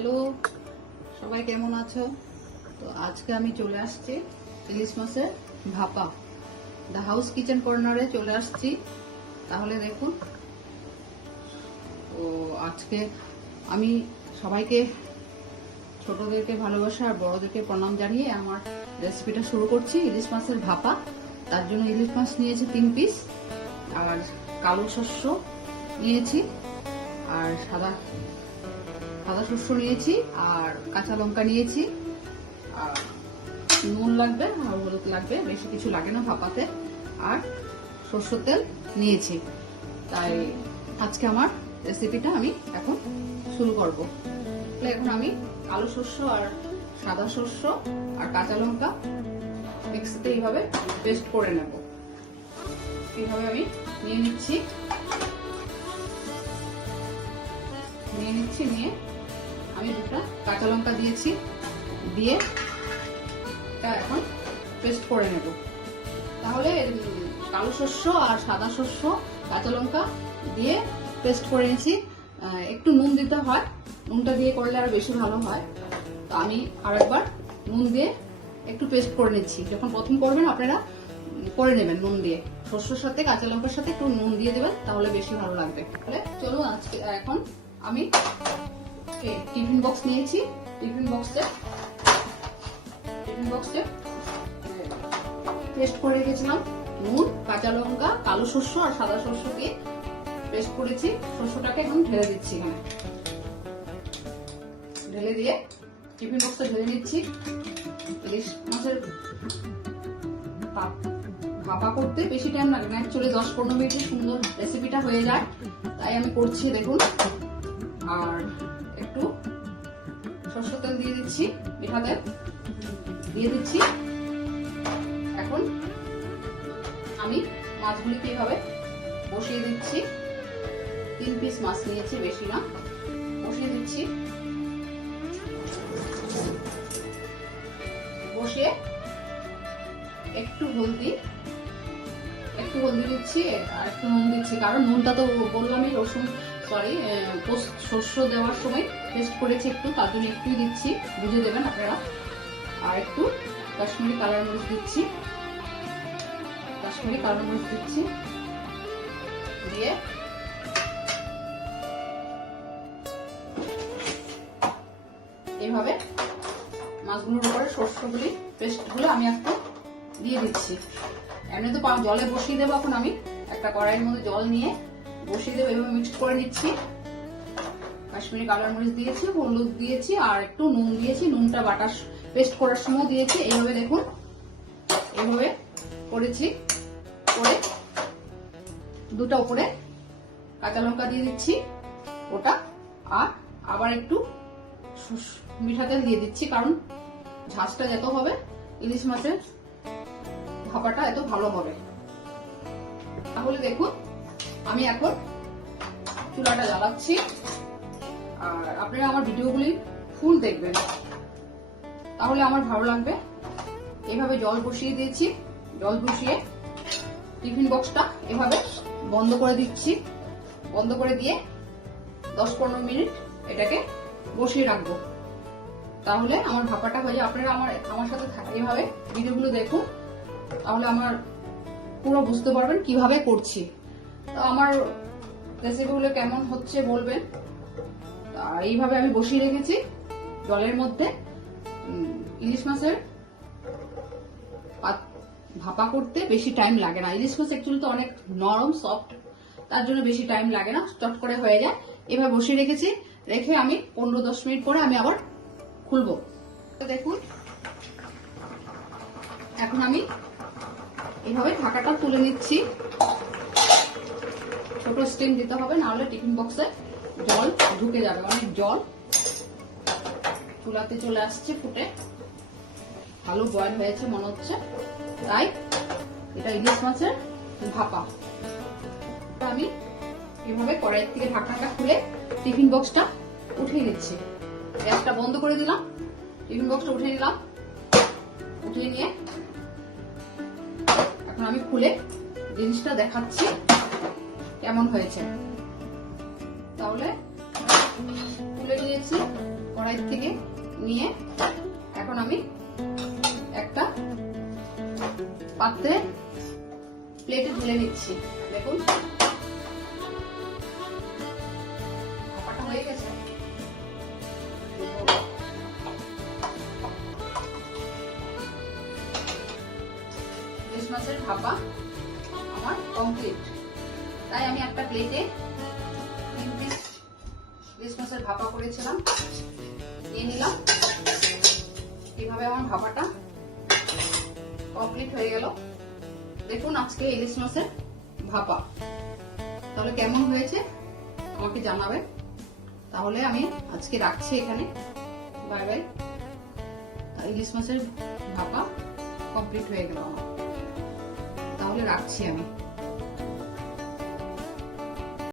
Hello, সবাই কেমন আছো? তো আজকে আমি চলে আসছি ইলিশ মাছের ভাপা। দ্য হাউস কিচেন কর্নারে চলে আসছি। তাহলে দেখুন, তো আজকে আমি সবাইকে, ছোটদেরকে ভালোবাসা আর বড়দেরকে প্রণাম জানিয়ে আমার রেসিপিটা শুরু করছি। ইলিশ মাছের ভাপা। তার জন্য ইলিশ মাছ নিয়েছি 3 পিস, আর কালো শস্য নিয়েছি, আর সাদা শস্য নিয়েছি, আর কাঁচা লঙ্কা নিয়েছি, আর নুন লাগবে আর হলুদ লাগবে, বেশি কিছু লাগে না ভাপাতে, আর সরষের তেল নিয়েছি। তাই আজকে আমার রেসিপিটা আমি এখন শুরু করব। এখন আমি কালো শস্য আর সাদা শস্য আর কাঁচা লঙ্কা মিক্সিতে এইভাবে পেস্ট করে নেব। এইভাবে আমি নিয়ে নিচ্ছি, নিয়ে আমি 2টা কাঁচা লঙ্কা দিয়েছি, দিয়ে এটা এখন পেস্ট করে নেব। তাহলে কালো শস্য আর সাদা শস্য কাঁচা লঙ্কা দিয়ে পেস্ট করে নিয়েছি। একটু নুন দিতে হয়, নুনটা দিয়ে করলে আরো বেশি ভালো হয়। তো আমি আরেকবার নুন দিয়ে একটু পেস্ট করে নিচ্ছি। যখন প্রথম করবেন আপনারা করে নেবেন নুন দিয়ে, শস্যর সাথে কাঁচা লঙ্কার সাথে একটু নুন দিয়ে দেবেন, তাহলে বেশি ভালো লাগবে। তাহলে চলুন, আজকে এখন আমি টিফিন বক্স নিয়েছি। টিফিন বক্সে পেস্ট করে রেখেছিলাম নুন, কাঁচা লঙ্কা, কালো শস্য আর সাদা শস্য দিয়ে পেস্ট করেছি। শস্যটাকে এখন ঢেলে দিচ্ছি, এখানে ঢেলে দিয়ে টিফিন বক্সে ঢেলে নিচ্ছি। ইলিশ মাছের ভাপা করতে বেশি টাইম লাগে না, অ্যাকচুয়ালি 10-15 মিনিটে সুন্দর রেসিপিটা হয়ে যায়। তাই আমি করছি, দেখুন। আর একটু সরষের তেল দিয়ে দিচ্ছি, মিঠা তেল দিয়ে দিচ্ছি। এখন আমি মাছগুলিকে এইভাবে বসিয়ে দিচ্ছি। 3 পিস মাছ নিয়েছি, বেশি না। বসিয়ে দিচ্ছি, বসিয়ে একটু হলদি দিচ্ছি আর একটু নুন দিচ্ছি, কারণ নুনটা তো বললামই শস্য দেওয়ার সময় টেস্ট করেছি একটু, তার জন্য একটুই দিচ্ছি, বুঝে দেবেন আপনারা। আর একটু কাশ্মীরি কালার মরিচ দিচ্ছি, দিয়ে এইভাবে মাছগুলোর উপরে শস্যগুলি পেস্টগুলো আমি একটু দিয়ে দিচ্ছি। এমনি তো জলে বসিয়ে দেবো, এখন আমি একটা কড়াইয়ের মধ্যে জল নিয়ে বসিয়ে দেবো। এভাবে মিক্সড করে নিচ্ছি। কাশ্মীরি কালার মরিচ দিয়েছি, হলুদ দিয়েছি, আর একটু নুন দিয়েছি। নুনটা বাটার পেস্ট করার সময় দিয়েছি। এইভাবে দেখুন, এইভাবে করেছি। করে 2টা উপরে কাঁচা লঙ্কা দিয়ে দিচ্ছি ওটা, আর আবার একটু মিঠা তেল দিয়ে দিচ্ছি, কারণ ঝাঁজটা যত হবে ইলিশ মাছের ভাপাটা এত ভালো হবে। তাহলে দেখুন, আমি এখন চুলাটা জ্বালাচ্ছি, আর আপনারা আমার ভিডিওগুলি ফুল দেখবেন, তাহলে আমার ভালো লাগবে। এভাবে জল বসিয়ে দিয়েছি। জল বসিয়ে টিফিন বক্সটা এভাবে বন্ধ করে দিচ্ছি। বন্ধ করে দিয়ে 10-15 মিনিট এটাকে বসিয়ে রাখবো। তাহলে আমার ভাপাটা হয়ে যায়। আপনারা আমার সাথে এইভাবে ভিডিওগুলো দেখুন, তাহলে আমার পুরো বুঝতে পারবেন কিভাবে করছি। তো আমার রেসিপিগুলো কেমন হচ্ছে বলবেন। এইভাবে আমি বসিয়ে রেখেছি জলের মধ্যে। ইলিশ মাছের ভাপা করতে বেশি টাইম লাগে না। ইলিশ মাছ অ্যাকচুয়ালি তো অনেক নরম, সফট, তার জন্য বেশি টাইম লাগে না, চট করে হয়ে যায়। এভাবে বসিয়ে রেখেছি। রেখে আমি 15-10 মিনিট পরে আমি আবার খুলবো। দেখুন, এখন আমি এইভাবে ঢাকাটা তুলে নিচ্ছি। ছোট স্টিম দিতে হবে, নাহলে টিফিন বক্সে জল ঢুকে যাবে, অনেক জল। চুলাতে চলে আসছে, ফুটে ভালো বয়েল হয়েছে মনে হচ্ছে। তাই এটা ইলিশ মাছের ভাপা। আমি এভাবে কড়াইয়ের থেকে ঢাকনাটা খুলে টিফিন বক্সটা উঠিয়ে নিচ্ছি। গ্যাসটা বন্ধ করে দিলাম, টিফিন বক্সটা উঠিয়ে নিলাম। উঠিয়ে নিয়ে এখন আমি খুলে জিনিসটা দেখাচ্ছি কেমন হয়েছে। তাহলে তুলে নিয়েছি কড়াই থেকে নিয়ে এখন আমি একটা পাত্রে প্লেটে ঢেলে নিচ্ছি। দেখুন ভাপাটা হয়ে গেছে। ইলিশ মাছের ভাপা আমার কমপ্লিট। তাই আমি একটা প্লেটে 3 পিস ইলিশ মাছের ভাপা করেছিলাম নিয়ে নিলাম। এইভাবে আমার ভাপাটা কমপ্লিট হয়ে গেল। দেখুন আজকে ইলিশ মাছের ভাপা। তাহলে কেমন হয়েছে আমাকে জানাবেন। তাহলে আমি আজকে রাখছি এখানে। Bye bye. ইলিশ মাছের ভাপা কমপ্লিট হয়ে গেল আমার। তাহলে রাখছি আমি।